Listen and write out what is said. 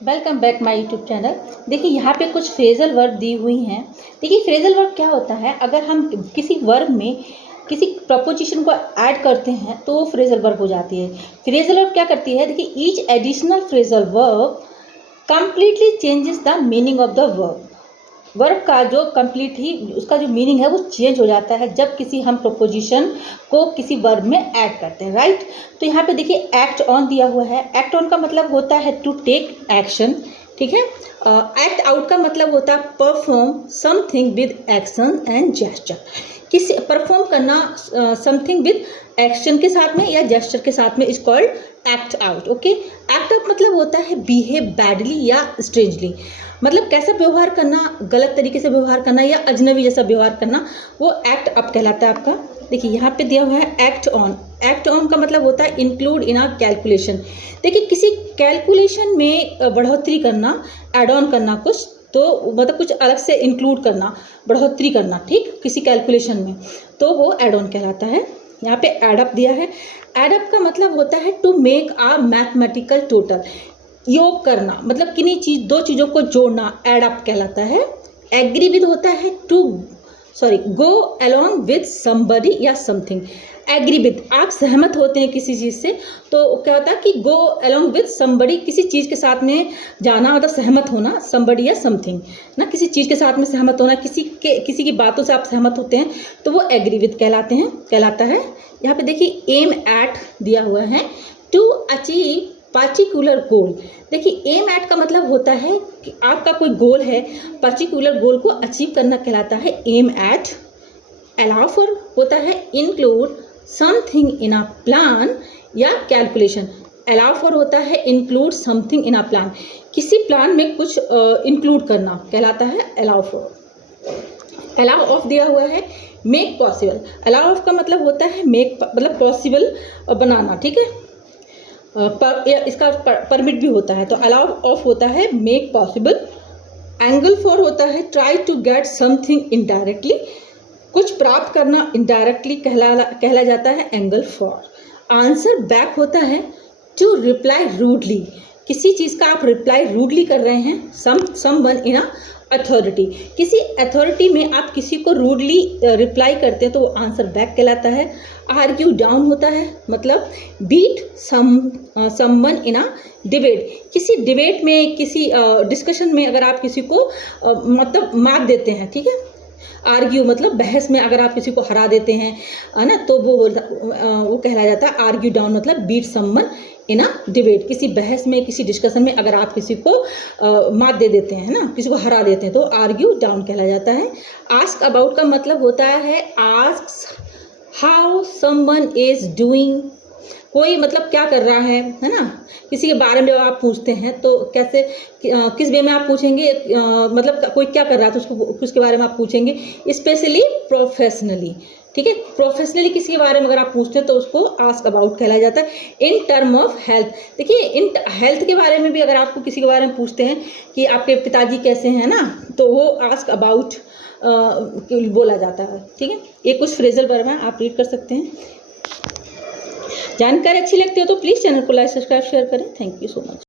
Welcome back my YouTube channel. देखिए यहाँ पे कुछ फ्रेजल वर्ब दी हुई हैं। देखिए फ्रेजल वर्ब क्या होता है, अगर हम किसी वर्ब में किसी प्रपोजिशन को ऐड करते हैं तो वो फ्रेजल वर्ब हो जाती है। फ्रेजल वर्ब क्या करती है, देखिए each additional phrasal verb completely changes the meaning of the verb. Verb का जो कंप्लीट ही उसका जो मीनिंग है वो चेंज हो जाता है जब किसी हम प्रपोजिशन को किसी वर्ब में ऐड करते हैं, राइट। तो यहाँ पे देखिए एक्ट ऑन दिया हुआ है। एक्ट ऑन का मतलब होता है टू टेक एक्शन, ठीक है। एक्ट आउट का मतलब होता है perform something with action and gesture. किसी परफॉर्म करना समथिंग विद एक्शन के साथ में या जेस्चर के साथ में is called act out, okay. Act out मतलब होता है बिहेव बैडली या स्ट्रेंजली, मतलब कैसा व्यवहार करना, गलत तरीके से व्यवहार करना या अजनबी जैसा व्यवहार करना, वो एक्ट अप कहलाता है आपका। देखिए यहाँ पे दिया हुआ है एक्ट ऑन। एक्ट ऑन का मतलब होता है इंक्लूड इन अ कैलकुलेशन। देखिए किसी कैलकुलेशन में बढ़ोतरी करना, एड ऑन करना कुछ, तो मतलब कुछ अलग से इंक्लूड करना, बढ़ोतरी करना, ठीक, किसी कैलकुलेशन में, तो वो एड ऑन कहलाता है। यहाँ पे एडअप दिया है। एडअप का मतलब होता है to make a mathematical total, योग करना, मतलब किन्हीं दो चीज़ों को जोड़ना, एडअप कहलाता है। एग्री विद होता है गो अलोंग विद समबडी या समथिंग। एग्री विद, आप सहमत होते हैं किसी चीज़ से, तो क्या होता है कि गो अलोंग विद समबडी, किसी चीज़ के साथ में जाना, मतलब सहमत होना, समबडी या समथिंग ना, किसी चीज़ के साथ में सहमत होना, किसी की बातों से आप सहमत होते हैं तो वो एग्री विद कहलाता है। यहाँ पे देखिए एम एट दिया हुआ है, टू अचीव पर्टिकुलर गोल। देखिए एम एट का मतलब होता है कि आपका कोई गोल है, पर्टिकुलर गोल को अचीव करना कहलाता है एम एट। अलाउ फॉर होता है include something in a plan या कैलकुलेशन। अलाउ फॉर होता है include something in a plan, किसी प्लान में कुछ इंक्लूड करना कहलाता है अलाउ फॉर। अलाउ ऑफ दिया हुआ है मेक पॉसिबल। अलाउ ऑफ का मतलब होता है मेक, मतलब पॉसिबल बनाना, ठीक है। इसका परमिट भी होता है, तो अलाउ ऑफ होता है मेक पॉसिबल। एंगल फॉर होता है try to get something indirectly, कुछ प्राप्त करना इनडायरेक्टली कहला जाता है एंगल फॉर। आंसर बैक होता है टू रिप्लाई रूडली, किसी चीज़ का आप रिप्लाई रूडली कर रहे हैं, समवन इन अ अथॉरिटी, किसी अथॉरिटी में आप किसी को रूडली रिप्लाई करते हैं तो वो आंसर बैक कहलाता है। आर्ग्यू डाउन होता है मतलब beat someone in a debate, किसी डिबेट में, किसी डिस्कशन में अगर आप किसी को मतलब मात देते हैं, ठीक है। आर्ग्यू मतलब बहस में अगर आप किसी को हरा देते हैं, है ना, तो वो कहलाया जाता है आर्ग्यू डाउन, मतलब beat someone in a debate. किसी बहस में, किसी डिस्कशन में अगर आप किसी को मात दे देते हैं ना, किसी को हरा देते हैं, तो आर्ग्यू डाउन कहलाया जाता है। आस्क अबाउट का मतलब होता है ask how someone is doing, कोई मतलब क्या कर रहा है ना, किसी के बारे में आप पूछते हैं तो कैसे, किस वे में आप पूछेंगे, मतलब कोई क्या कर रहा है तो उसके बारे में आप पूछेंगे, स्पेशली प्रोफेशनली, ठीक है। प्रोफेशनली किसी के बारे में अगर आप पूछते हैं तो उसको आस्क अबाउट कहलाया जाता है। इन टर्म ऑफ हेल्थ, देखिए इन हेल्थ के बारे में भी अगर आपको किसी के बारे में पूछते हैं कि आपके पिताजी कैसे हैं ना, तो वो आस्क अबाउट बोला जाता है, ठीक है। ये कुछ फ्रेजल वर्ब हैं, आप रीड कर सकते हैं। जानकारी अच्छी लगती हो तो प्लीज़ चैनल को लाइक, सब्सक्राइब, शेयर करें। Thank you so much.